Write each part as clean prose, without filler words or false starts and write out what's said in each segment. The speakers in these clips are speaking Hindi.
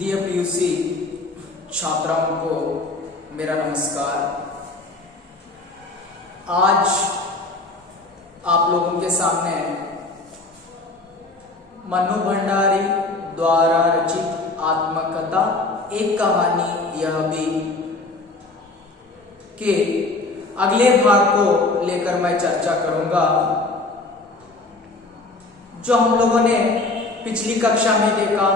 द्वितीय पीयूसी छात्राओं को मेरा नमस्कार। आज आप लोगों के सामने मनु भंडारी द्वारा रचित आत्मकथा एक कहानी यह भी के अगले भाग को लेकर मैं चर्चा करूंगा। जो हम लोगों ने पिछली कक्षा में देखा,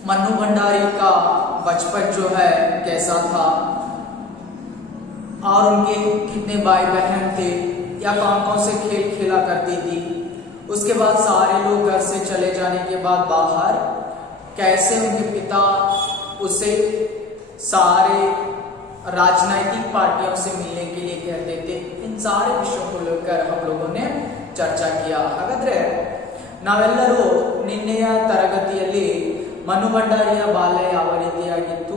मनु भंडारी का बचपन जो है कैसा था और उनके कितने भाई बहन थे या कौन कौन से खेल खेला करती थी। उसके बाद सारे लोग घर से चले जाने के बाद बाहर कैसे उनके पिता उसे सारे राजनीतिक पार्टियों से मिलने के लिए कहते थे। इन सारे विषयों को लेकर हम लोगों ने चर्चा किया। हागाದ್ರೆ ನಾವೆಲ್ಲರೂ ನಿನ್ನೆಯ ತರಗತಿಯಲ್ಲಿ ಮನು ಭಂಡಾರಿಯ ಬಾಲ್ಯ ಯಾವ ರೀತಿಯಾಗಿತ್ತು,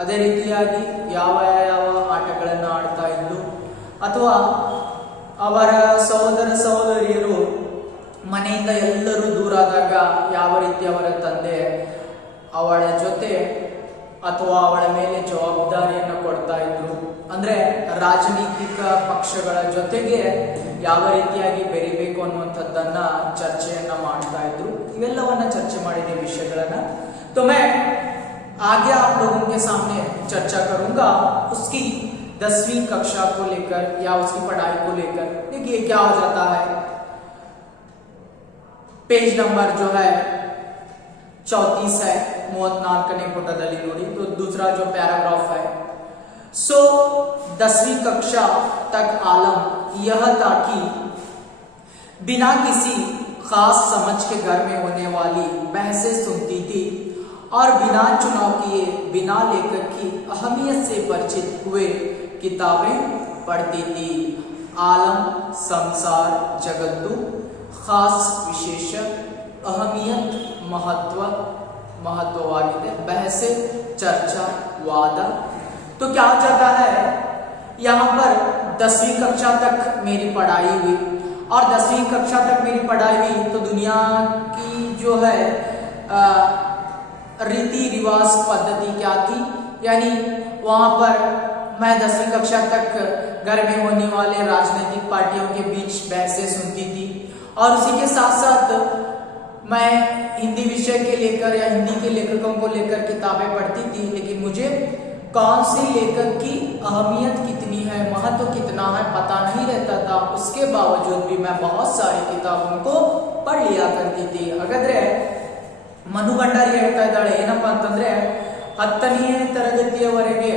ಅದೇ ರೀತಿಯಾಗಿ ಯಾವ ಯಾವ ಆಟಗಳನ್ನು ಆಡ್ತಾ ಇದ್ರು, ಅಥವಾ ಅವರ ಸಹೋದರ ಸಹೋದರಿಯರು ಮನೆಯಿಂದ ಎಲ್ಲರೂ ದೂರಾದಾಗ ಯಾವ ರೀತಿ ಅವರ ತಂದೆ ಅವಳ ಜೊತೆ ಅಥವಾ ಅವಳ ಮೇಲೆ ಜವಾಬ್ದಾರಿಯನ್ನು ಕೊಡ್ತಾ ಇದ್ರು, ಅಂದ್ರೆ ರಾಜನೀತಿಕ ಪಕ್ಷಗಳ ಜೊತೆಗೆ ಯಾವ ರೀತಿಯಾಗಿ ಬೆರಿಬೇಕು ಅನ್ನುವಂಥದ್ದನ್ನ ಚರ್ಚೆಯನ್ನ ಮಾಡ್ತಾ ಇದ್ರು। ಇವೆಲ್ಲವನ್ನ ಚರ್ಚೆ ಮಾಡಿದ विषयಗಳನ್ನ तो मैं आगे आप लोगों के सामने चर्चा करूंगा उसकी 10वीं कक्षा को लेकर या उसकी पढ़ाई को लेकर। देखिए क्या हो जाता है, पेज नंबर जो है 34 है, 34ನೇ ಪುಟದಲ್ಲಿ ನೋಡಿ। तो दूसरा जो पैराग्राफ है, सो 10वीं कक्षा तक आलम यह था कि बिना किसी खास समझ के घर में होने वाली बहसें सुनती थी और बिना चुनाव किए बिना लेखक की अहमियत से परिचित हुए किताबें पढ़ती थी। आलम संसार जगतु खास विशेष अहमियत महत्ववाಗಿದೆ, बहसें चर्चा वादा। तो क्या हो जाता है, यहाँ पर 10वीं कक्षा तक मेरी पढ़ाई हुई और 10वीं कक्षा तक मेरी पढ़ाई हुई तो दुनिया की जो है रीति रिवाज पद्धति क्या थी, यानी वहां पर मैं 10वीं कक्षा तक घर में होने वाले राजनीतिक पार्टियों के बीच बहसें सुनती थी और उसी के साथ साथ मैं हिंदी विषय के लेकर या हिंदी के लेखकों को लेकर किताबें पढ़ती थी। लेकिन मुझे कौन सी लेखक की अहमियत कितनी है, महत्व कितना है पता नहीं रहता था। उसके बावजूद भी मैं बहुत सारी किताबों को पढ़ लिया करती थी। हाಗಾದ್ರೆ ಮನು ಭಂಡಾರಿ ಹೇಳ್ತಾ ಇದ್ದಾಳೆ ಏನಪ್ಪಾ ಅಂತಂದ್ರೆ 10ನೇ ತರಗತಿಯವರೆಗೆ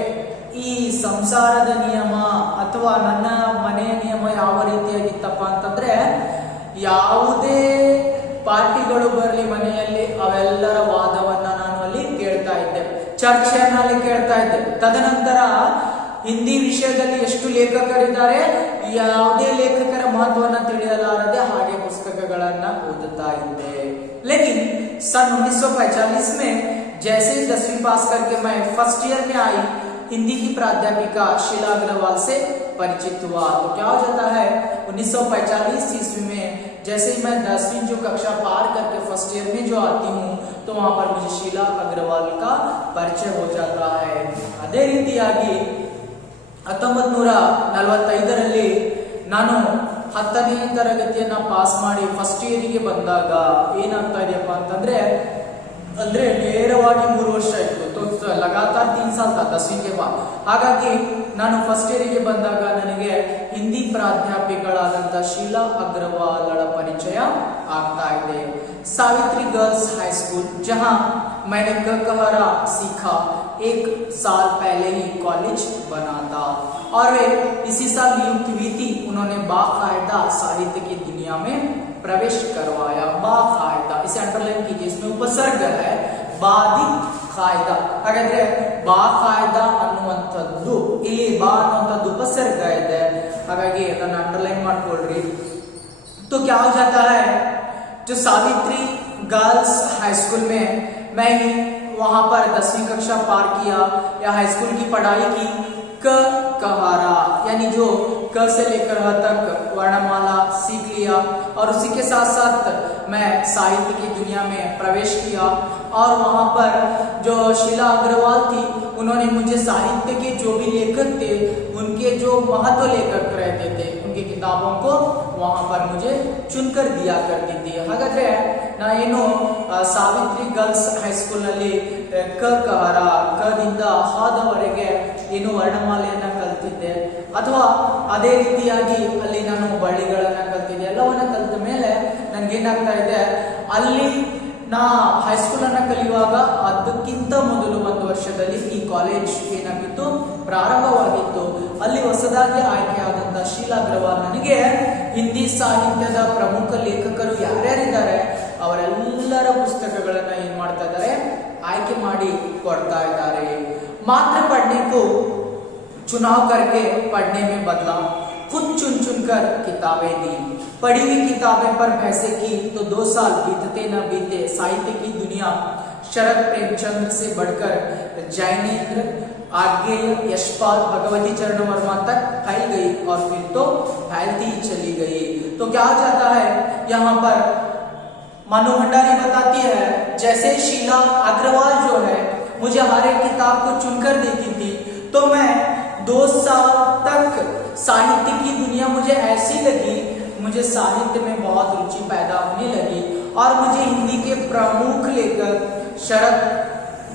ಈ ಸಂಸಾರದ ನಿಯಮ ಅಥವಾ ನನ್ನ ಮನೆಯ ನಿಯಮ ಯಾವ ರೀತಿಯಾಗಿತ್ತಪ್ಪ ಅಂತಂದ್ರೆ, ಯಾವುದೇ ಪಾರ್ಟಿಗಳು ಬರಲಿ ಮನೆಯಲ್ಲಿ ಅವೆಲ್ಲರ ವಾದವನ್ನ ನಾನು ಅಲ್ಲಿ ಕೇಳ್ತಾ ಇದ್ದೆ, ಚರ್ಚೆಯನ್ನ ಅಲ್ಲಿ ಕೇಳ್ತಾ ಇದ್ದೆ। ತದನಂತರ ಹಿಂದಿ ವಿಷಯದಲ್ಲಿ ಎಷ್ಟು ಲೇಖಕರಿದ್ದಾರೆ, ಯಾವುದೇ ಲೇಖಕರ ಮಹತ್ವವನ್ನ ತಿಳಿಯಲಾರದೆ ಹಾಗೆ ಪುಸ್ತಕಗಳನ್ನ ಓದುತ್ತಾ ಇದ್ದೆ। लेकिन सन 1945 में जैसे 10वीं पास करके मैं फर्स्ट ईयर में आई, हिंदी की प्राध्यापिका शीला अग्रवाल से परिचित हुआ। तो क्या हो जाता है, 1945 ईस्वी में जैसे ही मैं 10वीं जो कक्षा पार करके फर्स्ट ईयर में जो आती हूँ तो वहां पर मुझे शीला अग्रवाल का परिचय हो जाता है। अದೇ ರೀತಿಯಾಗಿ 1945ರಲ್ಲಿ ನಾನು 10ನೇ ತರಗತಿಯನ್ನ ಪಾಸ್ ಮಾಡಿ ಫಸ್ಟ್ ಇಯರಿಗೆ ಬಂದಾಗ ಏನಾಗ್ತಾ ಇದೆಯಪ್ಪ ಅಂತಂದ್ರೆ, ಅಂದ್ರೆ ನೇರವಾಗಿ 3 ವರ್ಷ ಇತ್ತು, तो लगातार 3 साल था 10वीं के बाद। ಹಾಗಾಗಿ ನಾನು ಫಸ್ಟ್ ಇಯರಿಗೆ ಬಂದಾಗ ನನಗೆ ಹಿಂದಿ ಪ್ರಾಧ್ಯಾಪಿಕಳಾದಂತ शीला अग्रवाल ಪರಿಚಯ ಆಗ್ತಾ ಇದೆ। सावित्री गर्ल्स हाई स्कूल जहां मैंने कहरा सीखा, 1 साल पहले ही कॉलेज बना था और वे इसी साल नियुक्त हुई थी। उन्होंने बाकायदा साहित्य की दुनिया में प्रवेश करवाया। बाकायदा इसे अंडरलाइन कीजिए, इसमें उपसर्ग है बादी ಕಾಯ್ದಾ। ಹಾಗಾದ್ರೆ ಬಾಕಾಯ್ದಾ ಅನ್ನುವಂಥದ್ದು ಇಲ್ಲಿ ಬಾ ಅನ್ನುವಂಥದ್ದು ಉಪಸರ್ಗ ಇದೆ, ಹಾಗಾಗಿ ಅದನ್ನ ಅಂಡರ್ಲೈನ್ ಮಾಡ್ಕೊಳ್ರಿ। तो क्या हो जाता है, जो सावित्री गर्ल्स हाई स्कूल में मैं वहां पर 10वीं कक्षा पार किया या हाई स्कूल की पढ़ाई की, कहरा यानी जो क से लेकर ह तक वर्णमाला सीख लिया और उसी के साथ साथ मैं साहित्य की दुनिया में प्रवेश किया। और वहां पर जो शीला अग्रवाल थी, उन्होंने मुझे साहित्य के जो भी लेखक थे, उनके जो महत्व लेखक रहते थे, उनकी किताबों को वहां पर मुझे चुनकर दिया करती थी। हागाದ್ರೆ ನಾನು ಸಾವಿತ್ರಿ ಗರ್ಲ್ಸ್ ಹೈಸ್ಕೂಲ್ ನಲ್ಲಿ ಕಕಾರ ಕದಿಂದ ಹಾದವರೆಗೆ ಏನು ವರ್ಣಮಾಲೆಯನ್ನ ಕಲ್ತಿದ್ದೆ, ಅಥವಾ ಅದೇ ರೀತಿಯಾಗಿ ಅಲ್ಲಿ ನಾನು ಬಳ್ಳಿಗಳನ್ನ ಕಲ್ತಿದ್ದೆ. ಎಲ್ಲವನ್ನ ಕಲಿತ ಮೇಲೆ ನನ್ಗೇನಾಗ್ತಾ ಇದೆ, ಅಲ್ಲಿ ನಾ ಹೈಸ್ಕೂಲ್ ಅನ್ನ ಕಲಿಯುವಾಗ ಅದಕ್ಕಿಂತ ಮೊದಲು ಒಂದು ವರ್ಷದಲ್ಲಿ ಈ ಕಾಲೇಜ್ ಏನಾಗಿತ್ತು ಪ್ರಾರಂಭವಾಗಿತ್ತು. ಅಲ್ಲಿ ಹೊಸದಾಗಿ ಆಯ್ಕೆಯಾದಂತಹ ಶೀಲಾ ಅಗ್ರವಾಲ್ ನನಗೆ ಹಿಂದಿ ಸಾಹಿತ್ಯದ ಪ್ರಮುಖ ಲೇಖಕರು ಯಾರ್ಯಾರಿದ್ದಾರೆ ಅವರೆಲ್ಲರ ಪುಸ್ತಕಗಳನ್ನ ಏನ್ ಮಾಡ್ತಾ ಇದ್ದಾರೆ, ಆಯ್ಕೆ ಮಾಡಿ ಕೊಡ್ತಾ ಇದ್ದಾರೆ. ಮಾತ್ರ पढ़ने को चुनाव करके पढ़ने में बदला, खुद चुन चुनकर किताबें दी, पढ़ी हुई किताबें पर बहसे की तो 2 साल बीतते न बीते साहित्य की दुनिया शरद प्रेमचंद से बढ़कर जैनेन्द्र, आज्ञेय, यशपाल, भगवती चरण वर्मा तक फैल गई और फिर तो फैलती ही चली गई। तो क्या जाता है यहाँ पर मनु भंडारी बताती है, जैसे शीला अग्रवाल जो है मुझे हर एक किताब को चुनकर देती थी, तो मैं 2 साल तक साहित्य की दुनिया मुझे ऐसी लगी, मुझे साहित्य में बहुत रुचि पैदा होने लगी और मुझे हिंदी के प्रमुख लेखक शरद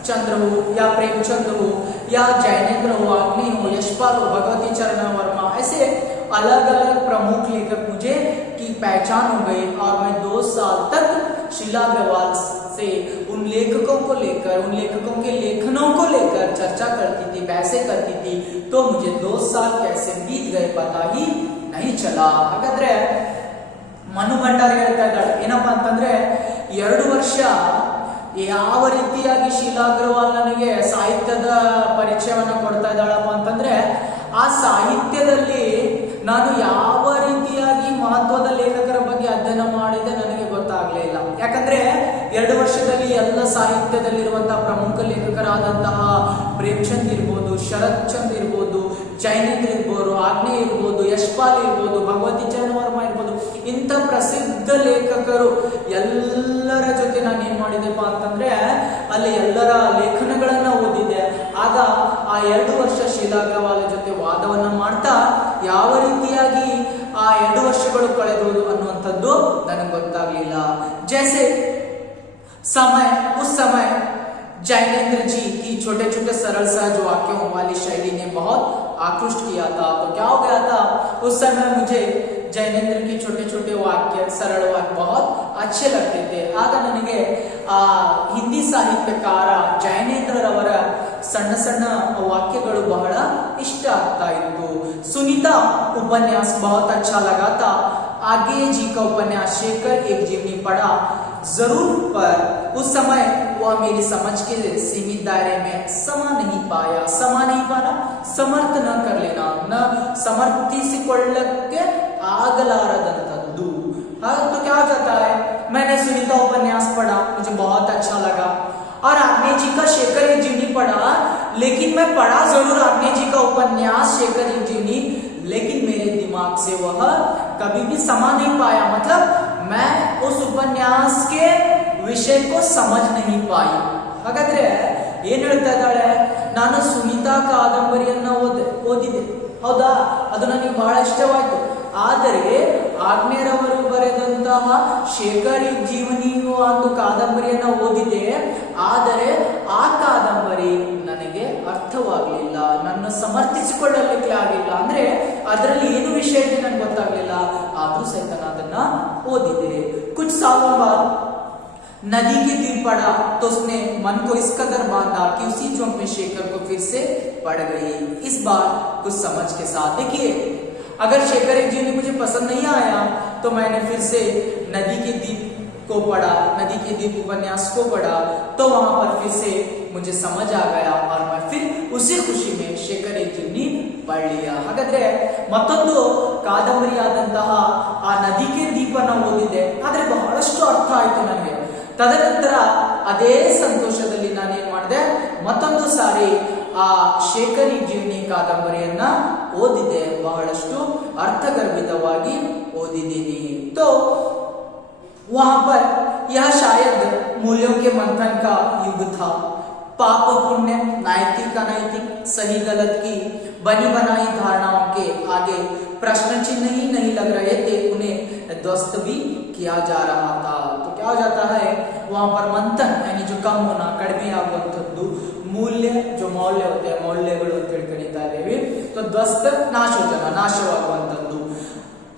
चंद्र हो या प्रेमचंद हो या जैनेन्द्र हो, अग्नि हो, यशपाल हो, भगवती चरण वर्मा, ऐसे अलग अलग प्रमुख लेखक मुझे की पहचान हो गई। और मैं 2 साल तक शीला अग्रवाल से उन लेखकों को लेकर, उन लेखकों के लेखनों को लेकर चर्चा करती थी, बहसें करती थी। तो मुझे 2 साल कैसे बीत गए पता ही नहीं चला। ಹಾಗಾದ್ರೆ ಮನು ಭಂಡಾರಿ ಹೇಳ್ತಾ ಇದ್ದಾಳೆ ಏನಪ್ಪಾ ಅಂತಂದ್ರೆ, 2 ವರ್ಷ ಯಾವ ರೀತಿಯಾಗಿ ಶೀಲಾ ಅಗ್ರವಾಲ್ ನನಗೆ ಸಾಹಿತ್ಯದ ಪರಿಚಯವನ್ನ ಕೊಡ್ತಾ ಇದ್ದಾಳಪ್ಪ ಅಂತಂದ್ರೆ, ಆ ಸಾಹಿತ್ಯದಲ್ಲಿ ನಾನು ಯಾವ ರೀತಿಯಾಗಿ ಮಹತ್ವದ ಲೇಖಕರ ಬಗ್ಗೆ ಅಧ್ಯಯನ ಮಾಡಿದೆ ನನಗೆ ಗೊತ್ತಾಗ್ಲೇ ಇಲ್ಲ. ಯಾಕಂದ್ರೆ 2 ವರ್ಷದಲ್ಲಿ ಎಲ್ಲ ಸಾಹಿತ್ಯದಲ್ಲಿರುವಂತಹ ಪ್ರಮುಖ ಲೇಖಕರಾದಂತಹ ಪ್ರೇಮಚಂದ್ ಇರ್ಬೋದು, ಶರತ್ ಚಂದ್ ಇರ್ಬೋದು, ಜೈನೇಂದ್ರ ಇರ್ಬೋದು, ಆಜ್ಞೆ ಇರ್ಬೋದು, ಯಶಪಾಲ್ ಇರ್ಬೋದು, ಭಗವತಿ ಚರಣ ವರ್ಮ ಇರ್ಬೋದು, ಇಂಥ ಪ್ರಸಿದ್ಧ ಲೇಖಕರು ಎಲ್ಲರ ಜೊತೆ ನಾನು ಏನ್ ಮಾಡಿದೆಪ್ಪ ಅಂತಂದ್ರೆ ಅಲ್ಲಿ ಎಲ್ಲರ ಲೇಖನಗಳನ್ನ ಓದಿದೆ. ಆಗ ಆ 2 ವರ್ಷ ಶೀಲಾ ಅಗ್ರವಾಲ್ ಜೊತೆ ವಾದವನ್ನ ಮಾಡ್ತಾ ಯಾವ ರೀತಿಯಾಗಿ ಆ 2 ವರ್ಷಗಳು ಕಳೆದೋದು ಅನ್ನುವಂಥದ್ದು ನನಗೆ ಗೊತ್ತಾಗ್ಲಿಲ್ಲ. जैसे उस समय जैनेन्द्र जी की छोटे छोटे सरल सहज वाक्यों वाली शैली ने बहुत आकृष्ट किया था। तो क्या हो गया था, उस समय मुझे जैनेन्द्र की छोटे छोटे वाक्य, सरल वाक्य बहुत अच्छे लगते थे. ಆಗ ನನಗೆ ಹಿಂದಿ ಸಾಹಿತ್ಯಕಾರ ಜೈನೇಂದ್ರರವರ ಸಣ್ಣ ಸಣ್ಣ ವಾಕ್ಯಗಳು ಬಹಳ ಇಷ್ಟ ಆಗ್ತಾ ಇತ್ತು. सुनीता उपन्यास बहुत अच्छा लगा था. आगे जी का उपन्यास शेखर एक जीवनी पढ़ा जरूर, पर उस समय वह मेरी समझ के सीमित दायरे में समा नहीं पाया. समा नहीं पाना, समर्थ न कर लेना, न समर्थिಸಿಕೊಳ್ಳಕ್ಕೆ ಆಗಲಾರದಂತದ್ದು. तो क्या हो जाता है, मैंने सुनीता उपन्यास पढ़ा, मुझे बहुत अच्छा लगा, और आग्नेय जी का शेखर एक जीवनी पढ़ा, लेकिन मैं पढ़ा जरूर आग्नेय जी का उपन्यास शेखर एक जीवनी, लेकिन मेरे दिमाग से वह कभी भी समा नहीं पाया. मतलब मैं उस उपन्यास के विषय को समझ नहीं पाई. ಹಾಗಾದ್ರೆ ಏನ್ ಹೇಳ್ತಾ ಇದ್ದಾಳೆ, ನಾನು ಸುನೀತಾ ಕಾದಂಬರಿಯನ್ನ ಓದಿದೆ, ಹೌದಾ, ಅದು ನನಗೆ ಬಹಳ ಇಷ್ಟವಾಯ್ತು. ಆದರೆ ಆಜ್ಞೆರವರು ಬರೆದಂತಹ ಶೇಖರಿ ಜೀವನಿಯು ಒಂದು ಕಾದಂಬರಿಯನ್ನ ಓದಿದೆ, ಆದರೆ ಆ ಕಾದಂಬರಿ ನನಗೆ ಅರ್ಥವಾಗಲಿಲ್ಲ, ನನ್ನ ಸಮರ್ಥಿಸಿಕೊಳ್ಳಲಿಕ್ಕೆ ಆಗಿಲ್ಲ. ಅಂದ್ರೆ ಅದರಲ್ಲಿ ಏನು ವಿಷಯ ಇದೆ ನನಗೆ ಗೊತ್ತಾಗ್ಲಿಲ್ಲ, ಆದ್ರೂ ಸಹಿತ ಅದನ್ನ ಓದಿದೆ. कुछ सालों बाद नदी के तीर पड़ा तो उसने मन को इस कदर बांधा कि उसी चौक में शेखर को फिर से पड़ गई. इस बार कुछ समझ के साथ देखिए, अगर शेखर एक जीवनी मुझे पसंद नहीं आया तो मैंने फिर से नदी के द्वीप को पढ़ा, नदी के द्वीप उपन्यास को पढ़ा, तो वहां पर फिर से मुझे समझ आ गया और मैं फिर उसी खुशी में शेखर एक जीवनी पढ़ लिया. ಹಾಗಾದ್ರೆ ಮತ್ತೊಂದು ಕಾದಂಬರಿಯಾದಂತಹ ಆ ನದಿಗೆ ದೀಪನ ಓದಿದೆ, ಆದ್ರೆ ಬಹಳಷ್ಟು ಅರ್ಥ ಆಯ್ತು ನನಗೆ. ತದನಂತರ ಅದೇ ಸಂತೋಷದಲ್ಲಿ ನಾನೇನ್ ಮಾಡಿದೆ, ಮತ್ತೊಂದು ಸಾರಿ ಆ ಶೇಖರಿ ಜೀವನಿ ಕಾದಂಬರಿಯನ್ನ ಓದಿದೆ, ಬಹಳಷ್ಟು ಅರ್ಥಗರ್ಭಿತವಾಗಿ ಓದಿದ್ದೀನಿ. तो वहां पर यह शायद मूल्यों के मंथन का युग था. पाप पुण्य, नैतिक अनैतिक, सही गलत की बनी बनाई धारणाओं के आगे प्रश्न चिन्ह ही नहीं लग रहे थे, उन्हें ध्वस्त भी किया जा रहा था. तो क्या हो जाता है वहां पर मंथन यानी जो कम होना, कड़मे आಗುವಂತದ್ದು, मूल्य जो मौल्य होते हैं, मौल्यಗಳು ಅಂತ ಹೇಳಿ ಕರೀತಾ ಇದ್ದೇವೆ. तो ध्वस्त नाशोचन, नाशವಾಗುವಂತದ್ದು.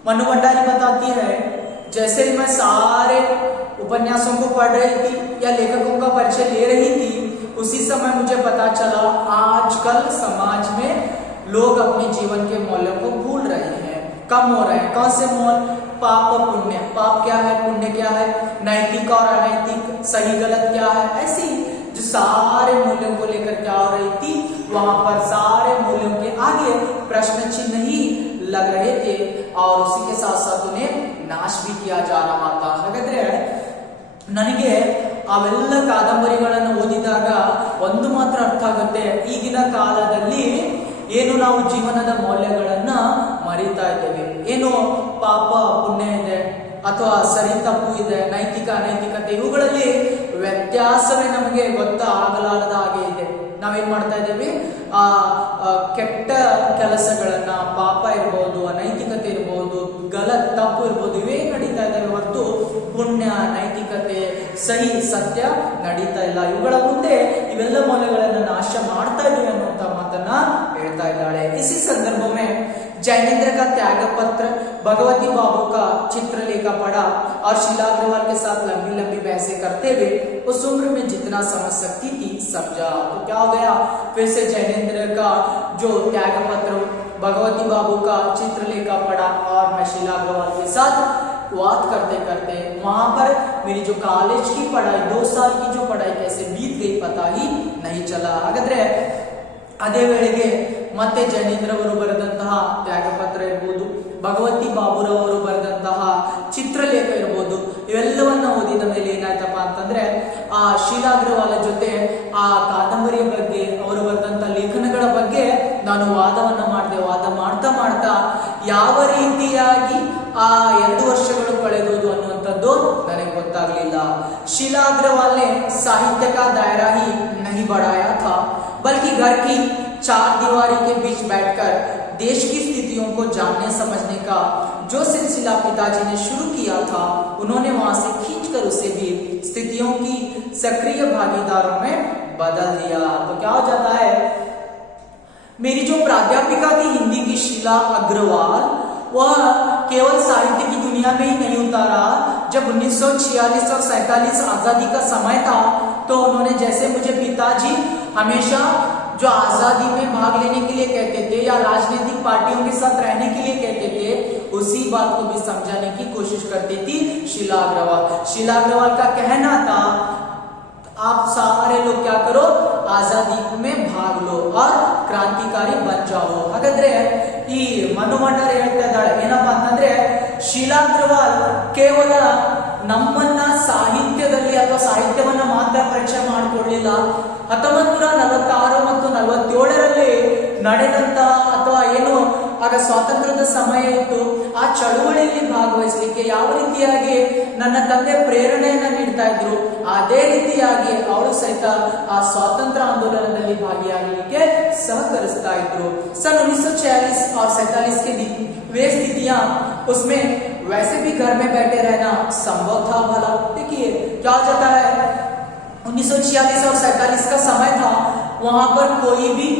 मनु भंडारी बताती है, जैसे ही मैं सारे उपन्यासों को पढ़ रही थी या लेखकों का परिचय ले रही थी, उसी समय मुझे पता चला आजकल समाज में लोग अपने जीवन के मूल्यों को भूल रहे हैं, कम हो रहे हैं. कौन से मूल? पाप और पुण्य. पाप क्या है, पुण्य क्या है, नैतिक और अनैतिक, सही गलत क्या है, ऐसी जो सारे मूल्यों को लेकर क्या हो रही थी, वहां पर सारे मूल्यों के आगे प्रश्न चिन्ह ही लग रहे थे और उसी के साथ साथ उन्हें नाश भी किया जा रहा था. ಹಾಗಾದ್ರೆ ನನಗೆ ಅವೆಲ್ಲ ಕಾದಂಬರಿಗಳನ್ನು ಓದಿದಾಗ ಒಂದು ಮಾತ್ರ ಅರ್ಥ ಆಗುತ್ತೆ, ಈಗಿನ ಕಾಲದಲ್ಲಿ ಏನು ನಾವು ಜೀವನದ ಮೌಲ್ಯಗಳನ್ನ ಮರಿತಾ ಇದ್ದೇವೆ. ಏನು ಪಾಪ ಪುಣ್ಯ ಇದೆ ಅಥವಾ ಸರಿ ತಪ್ಪು ಇದೆ, ನೈತಿಕ ಅನೈತಿಕತೆ, ಇವುಗಳಲ್ಲಿ ವ್ಯತ್ಯಾಸವೇ ನಮಗೆ ಗೊತ್ತಾಗಲಾರದ ಹಾಗೆ ಇದೆ. ನಾವೇನ್ ಮಾಡ್ತಾ ಇದ್ದೇವೆ, ಕೆಟ್ಟ ಕೆಲಸಗಳನ್ನ, ಪಾಪ ಇರ್ಬೋದು, ಅನೈತಿಕತೆ ಇರ್ಬೋದು, ತಪ್ಪು ಇರ್ಬೋದು, ಇವೇ ನಡೀತಾ ಇದ್ದಾವೆ ಹೊರತು ಪುಣ್ಯ, ನೈತಿಕತೆ, ಸಹಿ ಸತ್ಯ ನಡೀತಾ ಇಲ್ಲ. ಇವುಗಳ ಮುಂದೆ ಇವೆಲ್ಲ ಮೌಲ್ಯಗಳನ್ನ ನಾಶ ಮಾಡ್ತಾ ಇದ್ದೀವಿ ಅನ್ನುವಂತ ಮಾತನ್ನ ಹೇಳ್ತಾ ಇದ್ದಾಳೆ. इसी संदर्भ में जैनेन्द्र का त्याग पत्र, भगवती बाबू का चित्रलेखा पढ़ा और शीला अग्रवाल के साथ लंबी लंबी बहसें करते हुए उस उम्र में जितना समझ सकती थी समझा. तो क्या हो गया, फिर से जैनेन्द्र का जो त्याग पत्र, भगवती बाबू का चित्रलेखा पढ़ा और मैं शीला अग्रवाल के साथ बात करते करते वहां पर मेरी जो कॉलेज की पढ़ाई, 2 साल की जो पढ़ाई कैसे बीत गई पता ही नहीं चला. ಹಾಗಾದ್ರೆ ಅದೇ ವೇಳೆಗೆ ಮತ್ತೆ ಜೈನೇಂದ್ರವರು ಬರೆದಂತಹ ತ್ಯಾಗಪತ್ರ ಇರಬಹುದು, ಭಗವತಿ ಬಾಬುರವರು ಬರೆದಂತಹ ಚಿತ್ರಲೇಖ ಇರಬಹುದು, ಇವೆಲ್ಲವನ್ನ ಓದಿದ ಮೇಲೆ ಏನಾಯ್ತಪ್ಪ ಅಂತಂದ್ರೆ ಆ ಶೀಲಾ ಅಗ್ರವಾಲ ಜೊತೆ ಆ ಕಾದಂಬರಿಯ ಬಗ್ಗೆ, ಅವರು ಬರೆದಂತಹ ಲೇಖನಗಳ ಬಗ್ಗೆ ನಾನು ವಾದವನ್ನ ಮಾಡಿದೆ. ವಾದ ಮಾಡ್ತಾ ಮಾಡ್ತಾ ಯಾವ ರೀತಿಯಾಗಿ ಆ 2 ವರ್ಷಗಳು ಕಳೆದೋದು ಅನ್ನುವಂಥದ್ದು ನನಗೆ ಗೊತ್ತಾಗ್ಲಿಲ್ಲ. शीला अग्रवाल ने साहित्य का दायरा ही नहीं बढ़ाया था, बल्कि घर की 4 दीवारी के बीच बैठकर देश की स्थितियों को जानने समझने का जो सिलसिला पिताजी ने शुरू किया था, उन्होंने वहां से खींचकर उसे भी स्थितियों की सक्रिय भागीदारों में बदल दिया. तो क्या हो जाता है, मेरी जो प्राध्यापिका थी हिंदी की शीला अग्रवाल, वह केवल साहित्य की दुनिया में ही नहीं उतारा. जब 1946 और 47 आजादी का समय था, तो उन्होंने, जैसे मुझे पिताजी हमेशा जो आजादी में भाग लेने के लिए कहते थे या राजनीतिक पार्टियों के साथ रहने के लिए कहते थे, उसी बात को भी समझाने की कोशिश करती थी शीला अग्रवाल. शीला अग्रवाल का कहना था, आप सारे लोग क्या करो, आजादी में भाग लो और क्रांतिकारी बन जाओ. ಹಾಗಾದ್ರೆ ಈ ಮನು ಭಂಡಾರಿ ಹೇಳ್ತಾ ಇದ್ದಾಳೆ ಏನಪ್ಪಾ ಅಂತಂದ್ರೆ, ಶೀಲಾ ಅಗ್ರವಾಲ್ ಕೇವಲ ನಮ್ಮನ್ನ ಸಾಹಿತ್ಯದಲ್ಲಿ ಅಥವಾ ಸಾಹಿತ್ಯವನ್ನ ಮಾತ್ರ ಪರಿಚಯ ಮಾಡಿಕೊಳ್ಳಿಲ್ಲ. 1946 ಮತ್ತು 47ರಲ್ಲಿ ನಡೆದಂತ ಅಥವಾ ಏನು ಆಗ ಸ್ವಾತಂತ್ರ್ಯದ ಸಮಯ ಇತ್ತು, ಆ ಚಳುವಳಿಯಲ್ಲಿ ಭಾಗವಹಿಸಲಿಕ್ಕೆ ಯಾವ ರೀತಿಯಾಗಿ ನನ್ನ ತಂದೆ ಪ್ರೇರಣೆಯನ್ನ ನೀಡ್ತಾ ಇದ್ರು, ಅದೇ ರೀತಿಯಾಗಿ ಅವಳು ಸಹಿತ ಆ ಸ್ವಾತಂತ್ರ್ಯ ಆಂದೋಲನದಲ್ಲಿ ಭಾಗಿಯಾಗಲಿಕ್ಕೆ सहकरिस्ता इದ್ರು. सन 1946 और 47 के वे स्थितियां, उसमें वैसे भी घर में बैठे रहना संभव था भला. देखिए क्या हो जाता है, 1946 और 47 का समय था, वहां पर कोई भी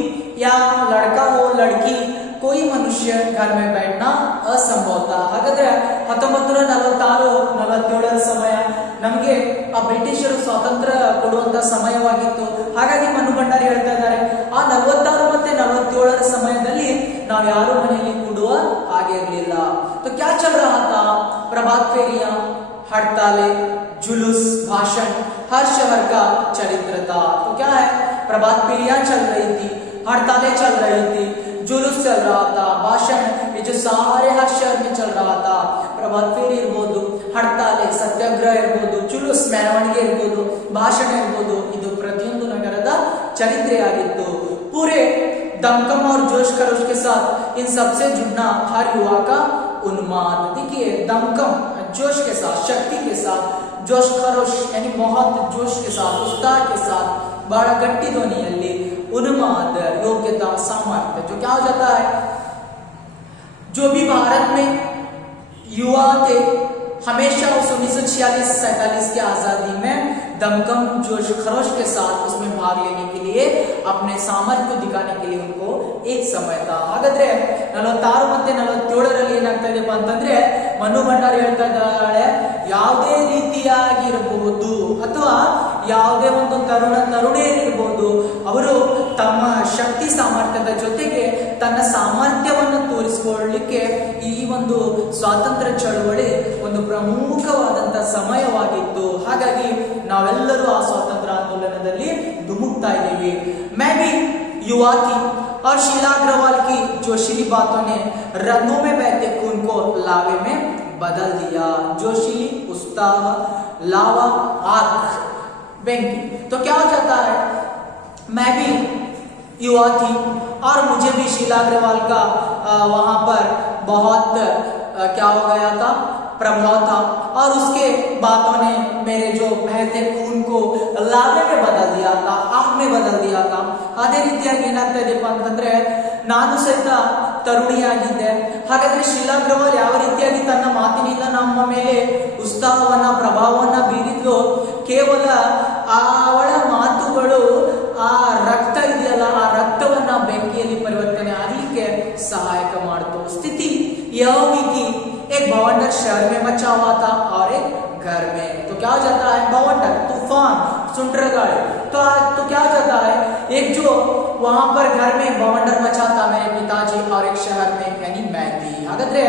या लड़का हो लड़की, कोई मनुष्य घर में बैठना असंभव था. ಹಾಗಾದ್ರೆ 1946-47ರ ಸಮಯ ನಮಗೆ ಆ ಬ್ರಿಟಿಷರು ಸ್ವಾತಂತ್ರ್ಯ ಕೊಡುವಂತ ಸಮಯವಾಗಿತ್ತು. ಹಾಗಾಗಿ ಮನು ಭಂಡಾರಿ ಹೇಳ್ತಾ ಇದ್ದಾರೆ, ಆ 46 ಮತ್ತೆ 47ರ ಸಮಯದಲ್ಲಿ ನಾವು ಯಾರು ಮನೆಯಲ್ಲಿ ಕೂಡುವ ಹಾಗೆ ಇರಲಿಲ್ಲ. तो क्या चल रहा था, प्रभात फेरियां, हड़तालें, जुलूस, भाषण, हर शहर का चरित्र था. तो क्या है, प्रभात फेरियां चल रही थी, हड़तालें चल रही थी, जुलूस चल रहा था, भाषण, ये जो सारे हर शहर में चल रहा था. प्रभात फेरी इरಬಹುದು, हड़ताले, सत्याग्रह इरಬಹುದು, जुलूस ಮೆರವಣಿಗೆ ಇರಬಹುದು, ಭಾಷಣ ಇರಬಹುದು, ಇದು ಪ್ರತಿಯೊಂದು ನಗರದ ಚರಿತ್ರೆಯಾಗಿತ್ತು. पूरे दमकम और जोश खरोश के साथ इन सबसे जुड़ना हर युवा का उन्माद। देखिए दमकम जोश के साथ, शक्ति के साथ, जोश खरोश यानी बहुत जोश के साथ, उत्साह के साथ, बड़ा गट्टी ध्वनिಯಲ್ಲಿ उन्माद योग्यता सामर्थ्य जो क्या हो जाता है, जो भी भारत में युवा थे हमेशा उस 1946-47 की आजादी में दमकम जोश खरोश के साथ उसमें भाग लेने के लिए, अपने सामर्थ्य को दिखाने के लिए उनको एक समय था। ಹಾಗಾದ್ರೆ 46 ಮತ್ತೆ 47ರಲ್ಲಿ ಏನಾಗ್ತಾಯಿದೆಪ್ಪ ಅಂತಂದ್ರೆ ಮನು ಭಂಡಾರಿ ಹೇಳ್ತಾ ಇದ್ದಾರೆ, ಯಾವುದೇ ರೀತಿಯಾಗಿರಬಹುದು ಅಥವಾ ಯಾವುದೇ ಒಂದು ತರುಣಿಯರಿರಬಹುದು, ಅವರು ತಮ್ಮ ಶಕ್ತಿ ಸಾಮರ್ಥ್ಯದ ಜೊತೆಗೆ ತನ್ನ ಸಾಮರ್ಥ್ಯವನ್ನು ತೋರಿಸಿಕೊಳ್ಳಲಿಕ್ಕೆ ಈ ಒಂದು ಸ್ವಾತಂತ್ರ್ಯ ಚಳವಳಿ ಒಂದು ಪ್ರಮುಖವಾದಂತಹ ಸಮಯವಾಗಿತ್ತು। ಹಾಗಾಗಿ ನಾವೆಲ್ಲರೂ ಆ ಸ್ವಾತಂತ್ರ್ಯ ಆಂದೋಲನದಲ್ಲಿ ಧುಮುಕ್ತಾ ಇದ್ದೀವಿ। मैं भी युवा थी और शीला अग्रवाल की जोशीली बातों ने रंगों में बहते खून को लावे में बदल दिया। जोशीली, उत्साह, लावा, आग, बेंकी। तो क्या हो जाता है, मैं भी युवा थी और मुझे भी शीला अग्रवाल का वहां पर बहुत क्या हो गया था, प्रभाव था और उसके बातों ने मेरे जो बहते खून को लावे में बदल दिया था, आग में बदल दिया था। ಅದೇ ರೀತಿಯಾಗಿ ಏನಾಗ್ತಾ ಇದೆಯಪ್ಪ ಅಂತಂದ್ರೆ ನಾನು ಸಹಿತ ತರುಣಿಯಾಗಿದ್ದೆ। ಹಾಗಾದ್ರೆ ಶೀಲಾ ಅಗ್ರವಾಲ್ ಯಾವ ರೀತಿಯಾಗಿ ತನ್ನ ಮಾತಿನಿಂದ ನಮ್ಮ ಮೇಲೆ ಉತ್ಸಾಹವನ್ನ ಪ್ರಭಾವವನ್ನ ಬೀರಿದ್ಲು, ಕೇವಲ ಅವಳ ಮಾತುಗಳು ಆ ರಕ್ತ ಇದೆಯಲ್ಲ, ಆ ರಕ್ತವನ್ನ ಬೆಂಕಿಯಲ್ಲಿ ಪರಿವರ್ತನೆ ಆಗಲಿಕ್ಕೆ ಸಹಾಯಕ ಮಾಡಿತು। ಸ್ಥಿತಿ यह हुई कि एक बवंडर शहर में मचा हुआ था और एक घर में। तो क्या हो जाता है, बवंडर तूफान सुंटरगाड़ी, तो क्या हो जाता है, एक जो वहां पर घर में बवंडर मचा था मेरे पिताजी और एक शहर में यानी मैं थी। ಹಾಗಾದ್ರೆ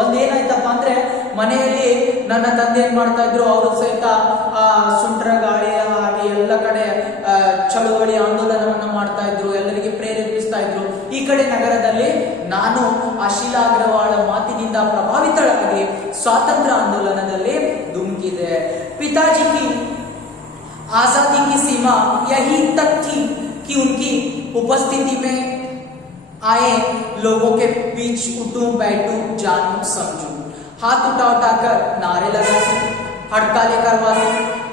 ಒಂದೇನಾಯ್ತಪ್ಪ ಅಂದ್ರೆ ಮನೆಯಲ್ಲಿ ನನ್ನ ತಂದೆ ಏನ್ ಮಾಡ್ತಾ ಇದ್ರು, ಅವರು ಸಹಿತ ಸುಂಟರಗಾಳಿ ಹಾಗೆ ಎಲ್ಲ ಕಡೆ ಚಳುವಳಿ ಆಂದೋಲನವನ್ನ ಮಾಡ್ತಾ ಇದ್ರು, ಎಲ್ಲರಿಗೆ ಪ್ರೇರೇಪಿಸ್ತಾ ಇದ್ರು। ಈ ಕಡೆ ನಗರದಲ್ಲಿ ನಾನು ಆ ಶೀಲಾ ಅಗ್ರವಾಳ ಮಾತಿನಿಂದ ಪ್ರಭಾವಿತಳಾಗಿ स्वातंत्र्य आंदोलनದಲ್ಲಿ ಧುಮುಕಿದೆ। पिताजी की आजादी की सीमा यही तक थी कि उनकी उपस्थिति में आए लोगों के बीच उठूं बैठूं जानूं समझूं, हाथ उठा उठाकर नारे लगाती, हड़तालें करवाती,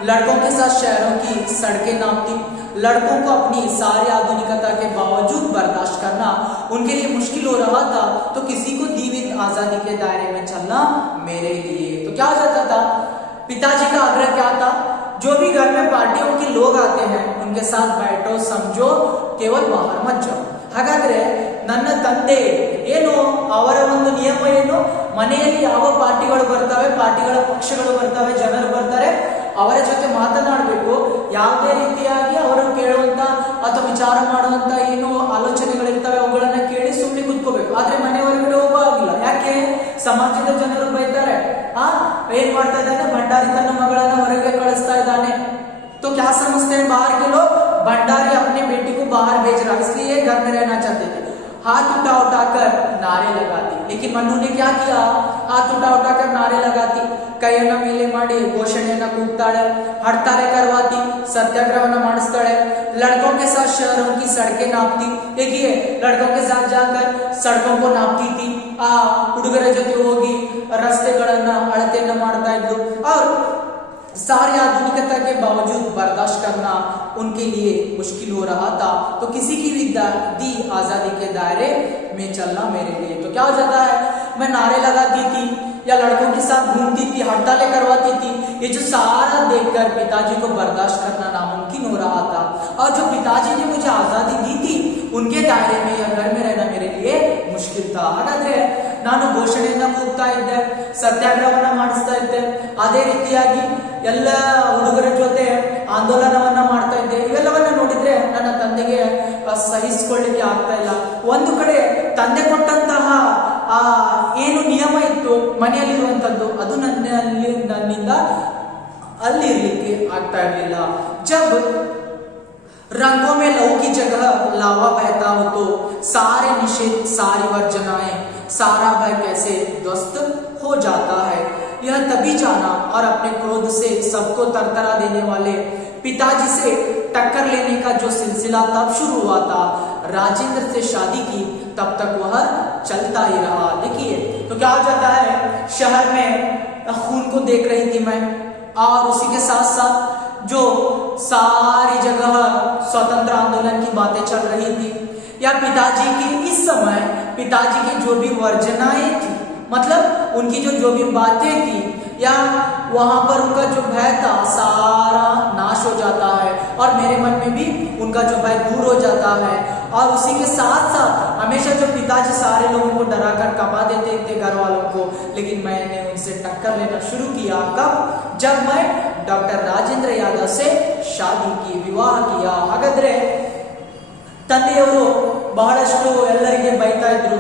लड़कों के साथ शहरों की सड़कें नापती। लड़कों को अपनी सारी आधुनिकता के बावजूद बर्दाश्त करना उनके लिए मुश्किल हो रहा था, तो किसी को दी हुई आजादी के दायरे में चलना मेरे लिए। तो क्या हो जाता था, पिताजी का आग्रह क्या था, जो भी घर में पार्टियों के लोग आते हैं उनके साथ बैठो, समझो, केवल बाहर मत जाओ। ಹಾಗಾದ್ರೆ ನನ್ನ ತಂದೆ ಏನು, ಅವರ ಒಂದು ನಿಯಮ ಏನು, ಮನೆಯಲ್ಲಿ ಯಾವ ಪಾರ್ಟಿಗಳು ಬರ್ತವೆ, ಪಾರ್ಟಿಗಳ ಪಕ್ಷಗಳು ಬರ್ತವೆ, ಜನರು ಬರ್ತಾರೆ, ಅವರ ಜೊತೆ ಮಾತನಾಡಬೇಕು, ಯಾವುದೇ ರೀತಿಯಾಗಿ ಅವರು ಕೇಳುವಂತ ಅಥವಾ ವಿಚಾರ ಮಾಡುವಂತ ಏನು ಆಲೋಚನೆಗಳಿರ್ತವೆ ಅವುಗಳನ್ನ ಕೇಳಿ ಸುಮ್ಮನೆ ಕೂತ್ಕೋಬೇಕು, ಆದ್ರೆ ಮನೆ ಹೊರಗಡೆ ಹೋಗೋ ಆಗಿಲ್ಲ। ಯಾಕೆ, ಸಮಾಜದ ಜನರು ಬೈತಾರೆ, ಏನ್ ಮಾಡ್ತಾ ಇದ್ದಾನೆ ಭಂಡಾರಿ ತನ್ನ ಮಗಳನ್ನ ಹೊರಗೆ ಕಳಿಸ್ತಾ ಇದ್ದಾನೆ। तो क्या समझते हैं बाहर के लोग, भंडारी अपने बेटी को बाहर भेज रहा, इसलिए घर में रहना चाहते थे। हाथ उठा उठाकर नारे लगाती, लेकिन मनु ने क्या किया, हाथ उठा उठाकर नारे लगाती, ಕೈಯನ್ನ ಮೇಲೆ ಮಾಡಿ ಘೋಷಣೆಯನ್ನ ಕೂಗ್ತಾಳೆ, ಹಡ್ತಾಳೆ करवाती, सत्याग्रहವನ್ನ ಮಾಡಿಸ್ತಾಳೆ, लड़कों के साथ शहरों की सड़कें नापती। देखिए लड़कों के साथ जाकर सड़कों को नापती थी, ಆ ಹುಡುಗರ ಜೊತೆ ಹೋಗಿ ರಸ್ತೆಗಳನ್ನ ಅಳತೆಯನ್ನ ಮಾಡ್ತಾ ಇದ್ಲು। और सारी आधुनिकता के बावजूद बर्दाश्त करना उनके लिए मुश्किल हो रहा था, तो किसी की भी दी आजादी के दायरे में चलना मेरे लिए। तो क्या हो जाता है, मैं नारे लगाती थी या लड़कों के साथ घूमती थी, हड़तालें करवाती थी, ये जो सारा देखकर पिताजी को बर्दाश्त करना नामुमकिन हो रहा था। और जो पिताजी ने मुझे आजादी दी थी उनके दायरे में या घर में रहना मेरे लिए मुश्किल था। ಹಾಗಾದ್ರೆ ನಾನು ಘೋಷಣೆಯನ್ನ ಕೂಗ್ತಾ ಇದ್ದೆ, ಸತ್ಯಾಗ್ರಹವನ್ನ ಮಾಡಿಸ್ತಾ ಇದ್ದೆ, ಅದೇ ರೀತಿಯಾಗಿ ಎಲ್ಲ ಹುಡುಗರ ಜೊತೆ ಆಂದೋಲನವನ್ನ ಮಾಡ್ತಾ ಇದ್ದೆ। ಇವೆಲ್ಲವನ್ನ ನೋಡಿದ್ರೆ ನನ್ನ ತಂದೆಗೆ ಸಹಿಸಿಕೊಳ್ಳಿಕ್ಕೆ ಆಗ್ತಾ ಇಲ್ಲ। ಒಂದು ಕಡೆ ತಂದೆ ಕೊಟ್ಟಂತಹ ಏನು ನಿಯಮ ಇತ್ತು ಮನೆಯಲ್ಲಿರುವಂತದ್ದು, ಅದು ನನ್ನಿಂದ ಅಲ್ಲಿ ಇರ್ಲಿಕ್ಕೆ ಆಗ್ತಾ ಇರಲಿಲ್ಲ। जब रंगों में लहू की जगह लावा बहता हो तो सारे निषेध, सारी वर्जनाएं, सारा भय कैसे ध्वस्त हो जाता है। यह तभी जाना और अपने क्रोध से सबको तरतरा देने वाले पिताजी से टक्कर लेने का जो सिलसिला तब शुरू हुआ था। राजेंद्र से शादी की तब तक वह चलता ही रहा। देखिए तो क्या हो जाता है, शहर में खून को देख रही थी मैं, और उसी के साथ साथ जो सारी जगह स्वतंत्र आंदोलन की बातें चल रही थी, या पिताजी की इस समय पिताजी की जो भी वर्जनाएं थी, मतलब उनकी जो भी बातें थी, या वहां पर उनका जो भय था सारा नाश हो जाता है, और मेरे मन में भी उनका जो भय दूर हो जाता है। और उसी के साथ साथ हमेशा जो पिताजी सारे लोगों को डरा कर कमा देते थे घर वालों को, लेकिन मैंने उनसे टक्कर लेना शुरू किया। कब? जब मैं डॉक्टर राजेंद्र यादव से शादी की, विवाह किया। हाಗಾದ್ರೆ ತಂದೆಯವರು ಬಹಳಷ್ಟು ಎಲ್ಲರಿಗೆ ಬೈತಾ ಇದ್ರು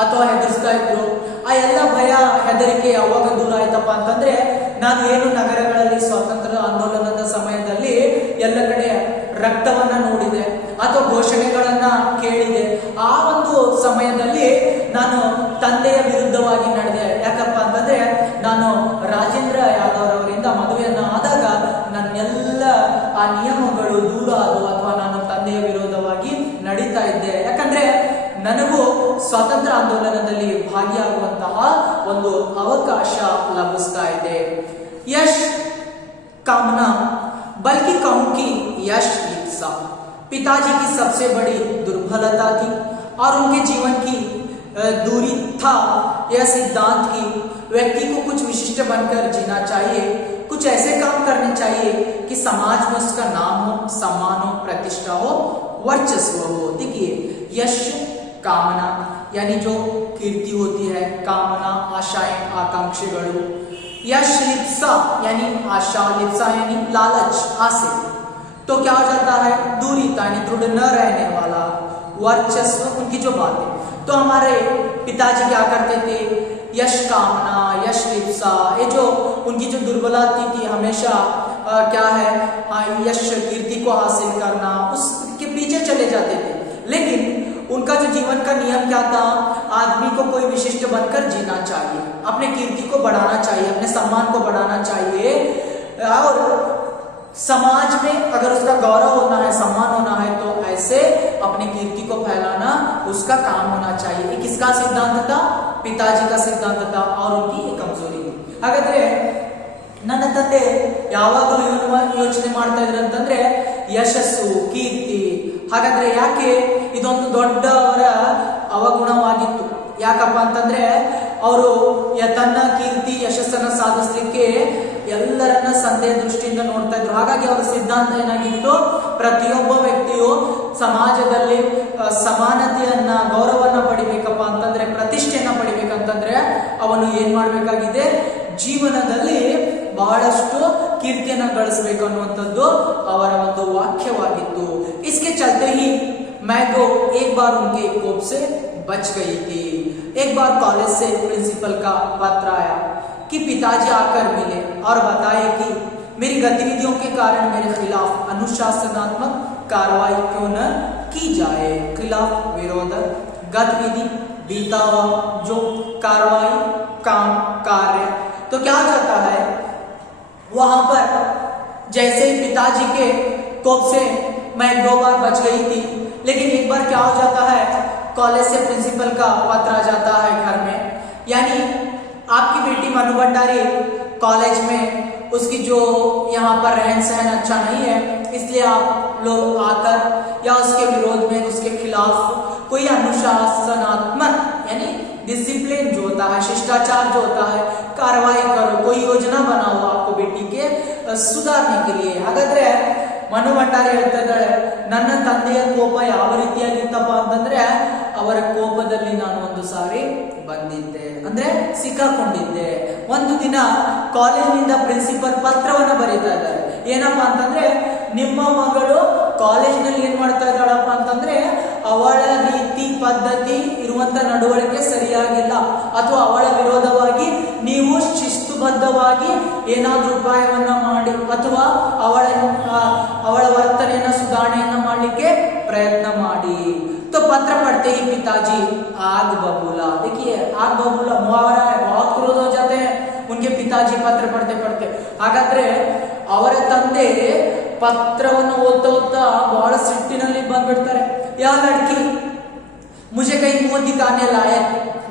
ಅಥವಾ ಹೆದರಿಸ್ತಾ ಇದ್ರು. ಆ ಎಲ್ಲ ಭಯ ಹೆದರಿಕೆ ಯಾವಾಗ ದೂರ ಆಯ್ತಪ್ಪ ಅಂತಂದ್ರೆ, ನಾನು ಏನು ನಗರಗಳಲ್ಲಿ ಸ್ವಾತಂತ್ರ್ಯ ಆಂದೋಲನದ ಸಮಯದಲ್ಲಿ ಎಲ್ಲ ಕಡೆ ರಕ್ತವನ್ನ ನೋಡಿದೆ ಅಥವಾ ಘೋಷಣೆಗಳನ್ನ ಕೇಳಿದೆ. ಆ ಒಂದು ಸಮಯದಲ್ಲಿ ನಾನು ತಂದೆಯ ವಿರುದ್ಧವಾಗಿ ನಡೆದೆ. ಯಾಕಪ್ಪ ಅಂತಂದ್ರೆ, ನಾನು ರಾಜೇಂದ್ರ ಯಾದವ್ ಅವರಿಂದ ಮದುವೆಯನ್ನ ಆದಾಗ ನನ್ನೆಲ್ಲ ಆ ನಿಯಮಗಳು ದೂರ ಆದವು, ಅಥವಾ ನಾನು ತಂದೆಯ ವಿರೋಧವಾಗಿ ನಡೀತಾ ಇದ್ದೆ. ಯಾಕಂದ್ರೆ ನನಗೂ ಸ್ವಾತಂತ್ರ್ಯ ಆಂದೋಲನದಲ್ಲಿ ಭಾಗಿಯಾಗುವಂತಹ ಒಂದು ಅವಕಾಶ ಲಭಿಸ್ತಾ ಇದೆ. ಯಶ್ कामना बल्कि कहूं कि यश इच्छा पिताजी की सबसे बड़ी दुर्बलता थी, और उनके जीवन की दूरी था यह सिद्धांत की व्यक्ति को कुछ विशिष्ट बनकर जीना चाहिए, कुछ ऐसे काम करने चाहिए कि समाज में उसका नाम हो, सम्मान हो, प्रतिष्ठा हो, वर्चस्व हो. देखिए यश कामना यानी जो कीर्ति होती है, कामना आशाएं आकांक्षेಗಳು, यश लिप्सा यानी आशा, लिप्सा यानी लालच, आसे, तो क्या हो जाता है दूरीता यानी दृढ़ न रहने वाला, वर्चस्व उनकी जो बातें. तो हमारे पिताजी क्या करते थे, यश कामना, यश लिप्सा, ये जो उनकी जो दुर्बलता थी हमेशा क्या है यश कीर्ति को हासिल करना, उसके पीछे चले जाते थे. लेकिन उनका जो जीवन का नियम क्या था, आदमी को कोई विशिष्ट बनकर जीना चाहिए, अपने कीर्ति को बढ़ाना चाहिए, अपने सम्मान को बढ़ाना चाहिए, और समाज में अगर उसका गौरव होना है, सम्मान होना है, तो ऐसे अपनी कीर्ति को फैलाना उसका काम होना चाहिए. ये किसका सिद्धांत था? पिताजी का सिद्धांत था, और उनकी ये कमजोरी थी. हाಗಾದ್ರೆ ನನ್ನ ತಂದೆ ಯಾವಾಗಲೂ ಯೋಚನೆ ಮಾಡ್ತಾ ಇದ್ರು ಅಂತಂದ್ರೆ ಯಶಸ್ಸು, ಕೀರ್ತಿ. ಹಾಗಾದ್ರೆ ಯಾಕೆ ಇದೊಂದು ದೊಡ್ಡ ಅವರ ಅವಗುಣವಾಗಿತ್ತು? ಯಾಕಪ್ಪ ಅಂತಂದ್ರೆ ಅವರು ತನ್ನ ಕೀರ್ತಿ ಯಶಸ್ಸನ್ನ ಸಾಧಿಸಲಿಕ್ಕೆ ಎಲ್ಲರನ್ನ ಸಂದೇಹ ದೃಷ್ಟಿಯಿಂದ ನೋಡ್ತಾ ಇದ್ರು. ಹಾಗಾಗಿ ಅವರ ಸಿದ್ಧಾಂತ ಏನಾಗಿತ್ತು, ಪ್ರತಿಯೊಬ್ಬ ವ್ಯಕ್ತಿಯು ಸಮಾಜದಲ್ಲಿ ಸಮಾನತೆಯನ್ನ, ಗೌರವನ್ನ ಪಡಿಬೇಕಪ್ಪ ಅಂತಂದ್ರೆ, ಪ್ರತಿಷ್ಠೆಯನ್ನ ಪಡಿಬೇಕಂತಂದ್ರೆ ಅವನು ಏನ್ ಮಾಡ್ಬೇಕಾಗಿದೆ, ಜೀವನದಲ್ಲಿ ಬಹಳಷ್ಟು कीर्तियನ್ನ ಗಳಿಸಬೇಕು ಅನ್ನುವಂಥದ್ದು ಅವರ ಒಂದು ವಾಕ್ಯವಾಗಿತ್ತು. इसके चलते ही मैं तो एक बार उनके कोप से बच गई थी. एक बार कॉलेज से प्रिंसिपल का पत्र आया कि पिताजी आकर मिले और बताए कि मेरी गतिविधियों के कारण मेरे खिलाफ अनुशासनात्मक कार्रवाई क्यों न की जाए. खिलाफ विरोध गतिविधि बीता हुआ जो कार्रवाई, काम, कार्य. तो क्या हो जाता है, वहां पर जैसे पिताजी के कोप से मैं 2 बार बच गई थी, लेकिन एक बार क्या हो जाता है, कॉलेज से प्रिंसिपल का पत्र आ जाता है घर में, यानी आपकी बेटी मनु भंडारी कॉलेज में उसकी जो यहाँ पर रहन सहन अच्छा नहीं है, इसलिए आप लोग आकर या उसके विरोध में, उसके खिलाफ कोई अनुशासनात्मक यानी डिसिप्लिन जो होता है, शिष्टाचार जो होता है, कार्रवाई करो, कोई योजना बनाओ आपको बेटी के सुधारने के लिए. ಹಾಗಾದ್ರೆ ಮನು ಭಂಡಾರಿ ಹೇಳ್ತಾ ಇದ್ದಾಳೆ, ನನ್ನ ತಂದೆಯ ಕೋಪ ಯಾವ ರೀತಿಯಾಗಿತ್ತಪ್ಪ ಅಂತಂದ್ರೆ, ಅವರ ಕೋಪದಲ್ಲಿ ನಾನು ಒಂದು ಸಾರಿ ಬಂದಿದ್ದೆ, ಅಂದ್ರೆ ಸಿಕ್ಕಾಕೊಂಡಿದ್ದೆ. ಒಂದು ದಿನ ಕಾಲೇಜಿನಿಂದ ಪ್ರಿನ್ಸಿಪಲ್ ಪತ್ರವನ್ನ ಬರೀತಾ ಇದ್ದಾರೆ. ಏನಪ್ಪಾ ಅಂತಂದ್ರೆ, ನಿಮ್ಮ ಮಗಳು ಕಾಲೇಜಿನಲ್ಲಿ ಏನ್ ಮಾಡ್ತಾ ಇದ್ದಾಳಪ್ಪ ಅಂತಂದ್ರೆ, ಅವಳ ರೀತಿ ಪದ್ಧತಿ ಇರುವಂತ ನಡವಳಿಕೆ ಸರಿಯಾಗಿಲ್ಲ, ಅಥವಾ ಅವಳ ವಿರೋಧವಾಗಿ ನೀವು ಶಿಸ್ತುಬದ್ಧವಾಗಿ ಏನಾದ್ರೂ ಉಪಾಯವನ್ನ ಮಾಡಿ, ಅಥವಾ ಅವಳ ವರ್ತನೆಯನ್ನ ಸುಧಾರಣೆಯನ್ನ ಮಾಡಲಿಕ್ಕೆ ಪ್ರಯತ್ನ ಮಾಡಿ. तो पत्र पढ़ते ही पिताजी आग बबूला. देखिए आग बबूला मुहावरा है, बहुत क्रोध हो जाते हैं उनके पिताजी पत्र पढ़ते पढ़ते. हागाದ್ರೆ ಅವರ ತಂದೆ ಪತ್ರವನ್ನು ಓದ್ತಾ ಓದ್ತಾ ಬಹಳ ಸಿಟ್ಟಿನಲ್ಲಿ ಬಂದ್ಬಿಡ್ತಾರೆ. ಯಾ ಲड़की मुझे कहीं मुंह दिखाने लायक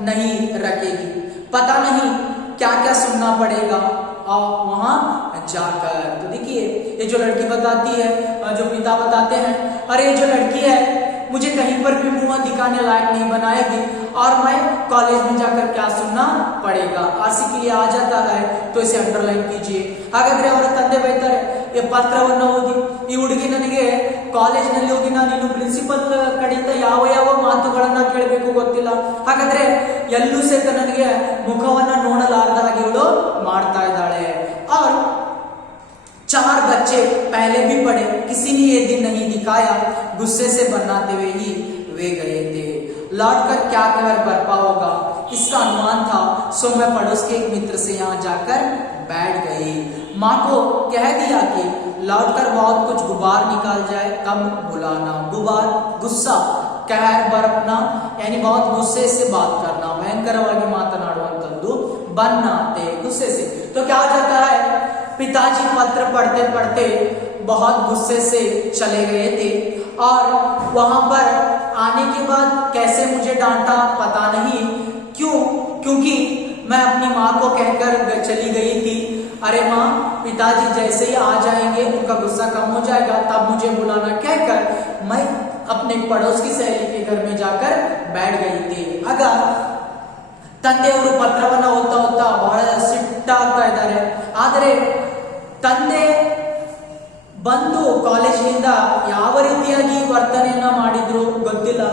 नहीं रखेगी, पता नहीं क्या क्या सुनना पड़ेगा और वहां जाकर. तो देखिए ये जो लड़की बताती है, जो पिता बताते हैं, अरे ये जो लड़की है मुझे कहीं पर भी मुंह दिखाने लायक नहीं बनाएगी और मैं कॉलेज में जाकर क्या सुनना पड़ेगा. आरसी के लिए आ जाता है तो इसे अंडरलाइन कीजिए. ಹಾಗಾದ್ರೆ ಅವರ ತಂದೆ ಬೈತಾರೆ, ಈ ಪತ್ರವನ್ನು ಓದಿ ಈ ಹುಡುಗಿ ನನಗೆ ಕಾಲೇಜಿನಲ್ಲಿ ಹೋಗಿ ನಾನು ಇನ್ನು ಪ್ರಿನ್ಸಿಪಲ್ ಕಡೆಯಿಂದ ಯಾವ ಯಾವ ಮಾತುಗಳನ್ನ ಕೇಳಬೇಕು ಗೊತ್ತಿಲ್ಲ, ಹಾಗಾದ್ರೆ ಎಲ್ಲೂ ಸಹಿತ ನನಗೆ ಮುಖವನ್ನ ನೋಡಲಾರದ ಹಾಗೆ ಇವಳು ಮಾಡ್ತಾ ಇದ್ದಾಳೆ. और 4 बच्चे पहले भी पढ़े, किसी ने ये दिन नहीं दिखाया, गुस्से से बनाते हुए ही वे गए थे. लौट कर क्या कहर बरपा होगा इसका अनुमान था, सो मैं पड़ोस के एक मित्र से यहाँ जाकर बैठ गई. माँ को कह दिया कि लौट कर बहुत कुछ गुबार निकाल जाए तब बुलाना. गुबार गुस्सा, कहर बरपना यानी बहुत गुस्से से बात करना, भयंकरವಾಗಿ ಮಾತನಾಡುವಂತದ್ದು, बनाते गुस्से से. तो क्या हो जाता है, पिताजी पत्र पढ़ते पढ़ते बहुत गुस्से से चले गए थे और वहां पर आने के बाद कैसे मुझे डांटा पता नहीं क्यों, क्योंकि मैं अपनी माँ को कहकर चली गई थी, अरे माँ पिताजी जैसे ही आ जाएंगे उनका गुस्सा कम हो जाएगा तब मुझे बुलाना, कहकर मैं अपने पड़ोस की सहेली के घर में जाकर बैठ गई थी. ಆಗ ತಂದೆಯವರು ಪತ್ರವನ್ನ ಓದ್ತಾ ಓದ್ತಾ ಬಹಳ ಸಿಟ್ಟಾಗ್ತಾ ಇದ್ದಾರೆ. ಆದರೆ ತಂದೆ ಬಂದು ಕಾಲೇಜಿನಿಂದ ಯಾವ ರೀತಿಯಾಗಿ ವರ್ತನೆಯನ್ನ ಮಾಡಿದ್ರು ಗೊತ್ತಿಲ್ಲ.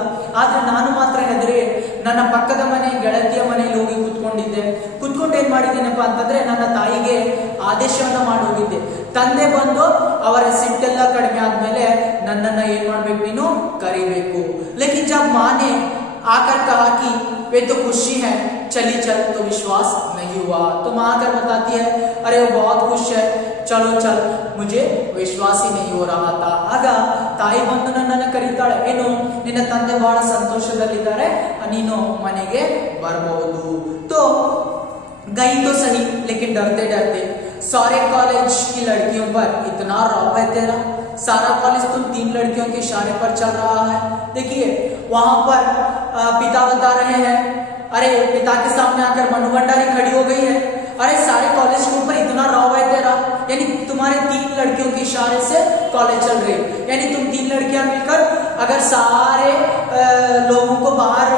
ಆದ್ರೆ ನಾನು ಮಾತ್ರ ಹೆದರಿ ನನ್ನ ಪಕ್ಕದ ಮನೆ ಗೆಳತಿಯ ಮನೆಯಲ್ಲಿ ಹೋಗಿ ಕುತ್ಕೊಂಡು ಏನ್ ಮಾಡಿದ್ದೀನಪ್ಪ ಅಂತಂದ್ರೆ ನನ್ನ ತಾಯಿಗೆ ಆದೇಶವನ್ನ ಮಾಡಿ ಹೋಗಿದ್ದೆ. ತಂದೆ ಬಂದು ಅವರ ಸಿಟ್ಟೆಲ್ಲ ಕಡಿಮೆ ಆದ್ಮೇಲೆ ನನ್ನನ್ನ ಏನ್ ಮಾಡ್ಬೇಕು, ನೀನು ಕರಿಬೇಕು. ಲೇಕಿನ್ ಜಬ್ ಮಾನೆ आकर कहा कि वे तो खुशी है, चली चल, तो विश्वास नहीं हुआ. तो माँ आकर बताती है, अरे वो बहुत खुश है, चलो चल, मुझे विश्वास ही नहीं हो रहा था. ಆಗ ತಾಯಿ ಬಂದು ನನ್ನನ್ನು ಕರೀತಾಳೆ, ಏನು ನಿನ್ನ ತಂದೆ ಬಹಳ ಸಂತೋಷದಲ್ಲಿದ್ದಾರೆ, ನೀನು ಮನೆಗೆ ಬರಬಹುದು. तो गई तो सही लेकिन डरते डरते. सारे कॉलेज की लड़कियों पर इतना रौब है तेरा, सारा कॉलेज तुम 3 लड़कियों के इशारे पर चल रहा है. देखिए वहां पर पिता बता रहे हैं, अरे पिता के सामने आकर मनु भंडारी खड़ी हो गई है, अरे सारे कॉलेज के ऊपर इतना रौब है तेरा, यानी तुम्हारे 3 लड़कियों के इशारे से कॉलेज चल रही, यानी तुम 3 लड़कियां मिलकर अगर सारे लोगों को बाहर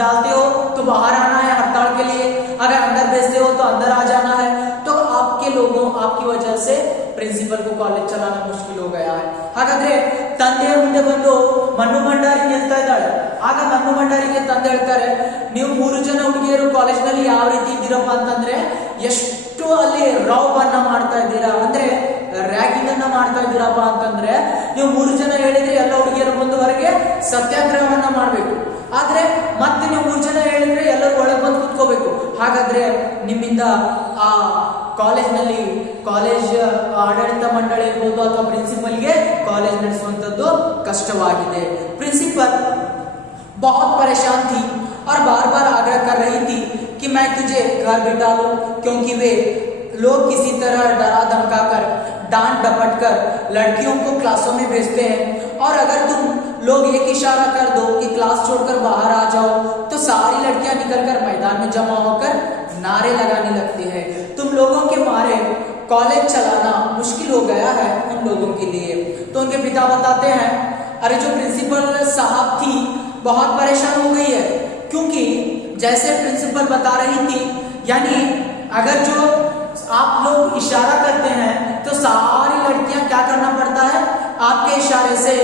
डालते हो तो बाहर आना है हड़ताल के लिए, अगर अंदर भेजते हो तो अंदर आ जाना है. तो आपके लोगों आपकी वजह से प्रिंसिपल को कॉलेज चलाना मुश्किल हो गया है. ಹಾಗಾದ್ರೆ ತಂದೆಯ ಮುಂದೆ ಬಂದು ಮನ್ನು ಭಂಡಾರಿ ನಿಲ್ತಾ ಇದ್ದಾಳೆ. ಆಗ ಮನ್ನು ಭಂಡಾರಿಗೆ ತಂದೆ ಹೇಳ್ತಾರೆ, ನೀವು 3 ಜನ ಹುಡುಗಿಯರು ಕಾಲೇಜ್ನಲ್ಲಿ ಯಾವ ರೀತಿ ಇದ್ದೀರಪ್ಪ ಅಂತಂದ್ರೆ ಎಷ್ಟು ಅಲ್ಲಿ ರೌಬ್ ಅನ್ನ ಮಾಡ್ತಾ ಇದ್ದೀರಾ, ಅಂದ್ರೆ ರ್ಯಾಗಿಂಗ್ ಅನ್ನ ಮಾಡ್ತಾ ಇದ್ದೀರಪ್ಪ ಅಂತಂದ್ರೆ ನೀವು 3 ಜನ ಹೇಳಿದ್ರೆ ಎಲ್ಲ ಹುಡುಗಿಯರು ಬಂದು ಹೊರಗೆ ಸತ್ಯಾಗ್ರಹವನ್ನ ಮಾಡ್ಬೇಕು, ಆದ್ರೆ ಮತ್ತೆ ನೀವು 3 ಜನ ಹೇಳಿದ್ರೆ ಎಲ್ಲರೂ ಒಳಗೆ ಬಂದು ಕುತ್ಕೋಬೇಕು. ಹಾಗಾದ್ರೆ ನಿಮ್ಮಿಂದ ಆ ಕಾಲೇಜ್ನಲ್ಲಿ ಕಾಲೇಜ್ ಆಡಳಿತ ಮಂಡಳಿ ಇರ್ಬೋದು ಅಥವಾ ಪ್ರಿನ್ಸಿಪಲ್ಗೆ ಕಾಲೇಜ್ ನಡೆಸುವಂತದ್ದು ಕಷ್ಟವಾಗಿದೆ. प्रिंसिपल बहुत परेशान थी और बार बार आग्रह कर रही थी कि मैं तुझे घर बिठा लूं, क्योंकि वे लोग किसी तरह डरा धमका कर डांट डपट कर लड़कियों को क्लासों में भेजते हैं, और अगर तुम लोग एक इशारा कर दो कि क्लास छोड़कर बाहर आ जाओ तो सारी लड़कियां निकलकर मैदान में जमा होकर नारे लगाने लगती है. तुम लोगों के मारे कॉलेज चलाना मुश्किल हो गया है उन लोगों के लिए. तो उनके पिता बताते हैं, अरे जो प्रिंसिपल साहब थी बहुत परेशान हो गई है, क्योंकि जैसे प्रिंसिपल बता रही थी, यानी अगर जो आप लोग इशारा करते हैं तो सारी लड़कियां क्या करना पड़ता है, आपके इशारे से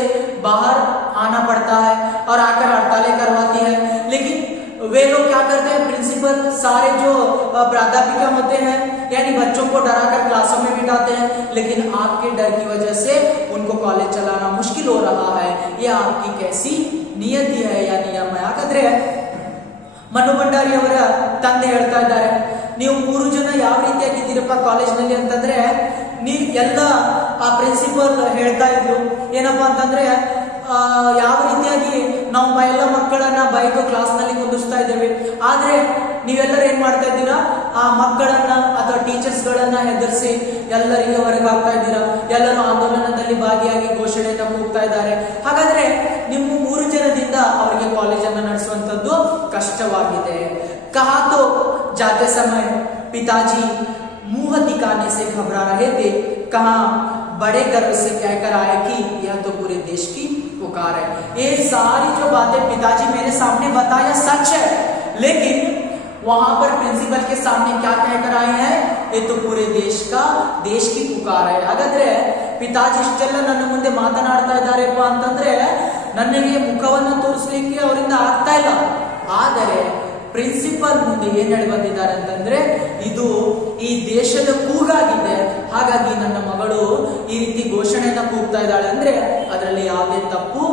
बाहर आना पड़ता है और आकर हड़तालें करवाती है. लेकिन वे लोग क्या करते हैं, प्रिंसिपल सारे जो प्राध्यापिका होते हैं यानी बच्चों को डराकर क्लासों में बिठाते हैं, लेकिन आपके डर की वजह से उनको कॉलेज चलाना मुश्किल हो रहा है. ये आपकी कैसी नियति है या नियम है. ಹಾಗಾದ್ರೆ ಮನು ಭಂಡಾರಿ ಅವರ ತಂದೆ ಹೇಳ್ತಾ ಇದ್ದಾರೆ, ನೀವು 3 ಜನ ಯಾವ ರೀತಿಯಾಗಿದ್ದೀರಪ್ಪ ಕಾಲೇಜ್ನಲ್ಲಿ ಅಂತಂದ್ರೆ, ನೀವು ಎಲ್ಲ ಆ ಪ್ರಿನ್ಸಿಪಲ್ ಹೇಳ್ತಾ ಇದ್ರು ಏನಪ್ಪಾ ಅಂತಂದ್ರೆ, ಯಾವ ರೀತಿಯಾಗಿ ನಾವು ಎಲ್ಲ ಮಕ್ಕಳನ್ನ ಬೈದು ಕ್ಲಾಸ್ ನಲ್ಲಿ ಕುಂದಿಸ್ತಾ ಇದ್ದೇವೆ, ಆದ್ರೆ ನೀವೆಲ್ಲರೂ ಏನ್ ಮಾಡ್ತಾ ಇದ್ದೀರಾ, ಆ ಮಕ್ಕಳನ್ನ ಅಥವಾ ಟೀಚರ್ಸ್ ಗಳನ್ನ ಹೆದರಿಸಿ ಎಲ್ಲರಿಗೆ ಹೊರಗೆ ಹಾಕ್ತಾ ಇದ್ದೀರಾ, ಎಲ್ಲರೂ ಆಂದೋಲನದಲ್ಲಿ ಭಾಗಿಯಾಗಿ ಘೋಷಣೆಯನ್ನ ಕೂಗ್ತಾ ಇದ್ದಾರೆ. ಹಾಗಾದ್ರೆ ನಿಮ್ಮ 3 ಜನದಿಂದ ಅವರಿಗೆ ಕಾಲೇಜನ್ನು ನಡೆಸುವಂತದ್ದು ಕಷ್ಟವಾಗಿದೆ. कहा तो जाते समय पिताजी मुंह दिखाने से घबरा रहे थे, कहा बड़े गर्व से कहकर आए कि यह तो पूरे देश की पुकार है. ये सारी जो बातें पिताजी मेरे सामने बताया सच है, लेकिन वहां पर प्रिंसिपल के सामने क्या कहकर आए हैं, ये तो पूरे देश की पुकार है. ಹಾಗಾದ್ರೆ ಪಿತಾಜಿ ಇಷ್ಟೆಲ್ಲ ನನ್ನ ಮುಂದೆ ಮಾತನಾಡ್ತಾ ಇದ್ದಾರೆಪ್ಪ ಅಂತಂದ್ರೆ ನನಗೆ ಮುಖವನ್ನ ತೋರಿಸ್ಲಿಕ್ಕೆ ಅವರಿಂದ ಆಗ್ತಾ ಇಲ್ಲ. ಆದರೆ ಪ್ರಿನ್ಸಿಪಲ್ ಮುಂದೆ ಏನ್ ಹೇಳಿ ಬಂದಿದ್ದಾರೆ ಅಂತಂದ್ರೆ ಇದು ಈ ದೇಶದ ಕೂಗಾಗಿದೆ, ಹಾಗಾಗಿ ನನ್ನ ಮಗಳು ಈ ರೀತಿ ಘೋಷಣೆಯನ್ನ ಕೂಗ್ತಾ ಇದ್ದಾಳೆ ಅಂದ್ರೆ ಅದರಲ್ಲಿ ಯಾವುದೇ ತಪ್ಪು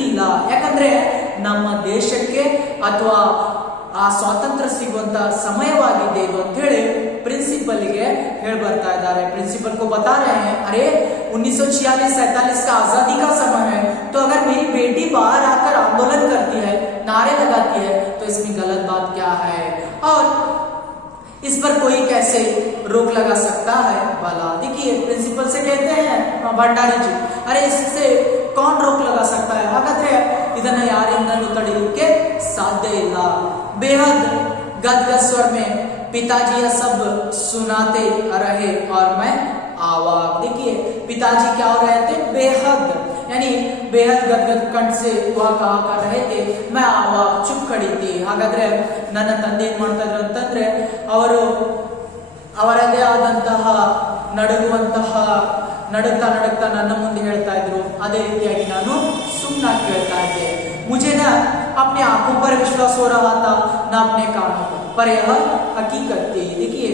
ಇಲ್ಲ. ಯಾಕಂದ್ರೆ ನಮ್ಮ ದೇಶಕ್ಕೆ ಅಥವಾ ಆ ಸ್ವಾತಂತ್ರ್ಯ ಸಿಗುವಂತ ಸಮಯವಾಗಿದೆ ಇದು ಅಂತ ಹೇಳಿ प्रिंसिपल हेल बरता है. प्रिंसिपल को बता रहे हैं, अरे 1946-47 का आजादी का समय है, तो अगर मेरी बेटी बाहर आकर आंदोलन करती है, नारे लगाती है, तो इसमें गलत बात क्या है और इस पर कोई कैसे रोक लगा सकता है भला. देखिए प्रिंसिपल से कहते हैं भंडारी जी, अरे इससे कौन रोक लगा सकता है, हागाದ್ರೆ ಇದನ್ನ ಯಾರಿಂದಲೂ ತಡೆಯಲಿಕ್ಕೆ ಸಾಧ್ಯ ಇಲ್ಲ. बेहद गदगद स्वर में पिताजी यह सब सुनाते रहे और मैं आवाज. देखिए पिताजी क्या हो रहे थे, बेहद यानी बेहद गदगद कंठ से वह कहा कर रहे थे, मैं आवाज चुप खड़ी थी. ಹಾಗಾದ್ರೆ ನನ್ನ ತಂದೆ ಏನ್ ಮಾಡ್ತಾ ಇದ್ರು ಅಂತಂದ್ರೆ ಅವರು ಅವರದೇ ಆದಂತಹ ನಡುತ್ತಾ ನನ್ನ ಮುಂದೆ ಹೇಳ್ತಾ ಇದ್ರು, ಅದೇ ರೀತಿಯಾಗಿ ನಾನು ಸುಮ್ಮನಾಗಿ ಕೇಳ್ತಾ ಇದ್ದೆ. मुझे ना अपने आंखों पर विश्वास हो रहा था, ना अपने कानों पर यह हकीकत थी. देखिए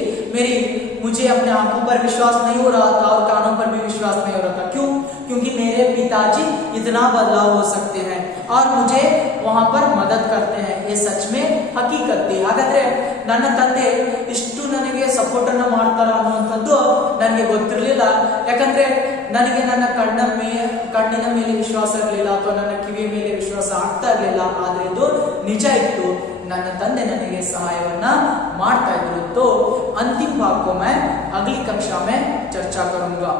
मुझे अपने आंखों पर विश्वास नहीं हो रहा था और कानों पर भी विश्वास नहीं हो रहा था. क्यों? क्योंकि मेरे पिताजी इतना बदलाव हो सकते हैं और मुझे वहां पर मदद करते हैं. ये सच में हकीकत थी. ಹಾಗಾದ್ರೆ ನನ್ನ ತಂದೆ ಇಷ್ಟು ನನಗೆ ಸಪೋರ್ಟ್ ಅನ್ನು ಮಾಡ್ತಾರ ಅನ್ನುವಂಥದ್ದು ನನಗೆ ಗೊತ್ತಿರಲಿಲ್ಲ. ಯಾಕಂದ್ರೆ ನನಗೆ ನನ್ನ ಕಣ್ಣಿನ ಮೇಲೆ ವಿಶ್ವಾಸ ಇರಲಿಲ್ಲ ಅಥವಾ ನನ್ನ ಕಿವಿಯ ಮೇಲೆ ವಿಶ್ವಾಸ ಆಗ್ತಾ ಇರಲಿಲ್ಲ. ಆದ್ರೆ ಇದು ನಿಜ ಇತ್ತು, ನನ್ನ ತಂದೆ ನನಗೆ ಸಹಾಯವನ್ನ ಮಾಡ್ತಾ ಇದ್ರು. तो अंतिम भाग को मैं अगली कक्षा में चर्चा करूंगा.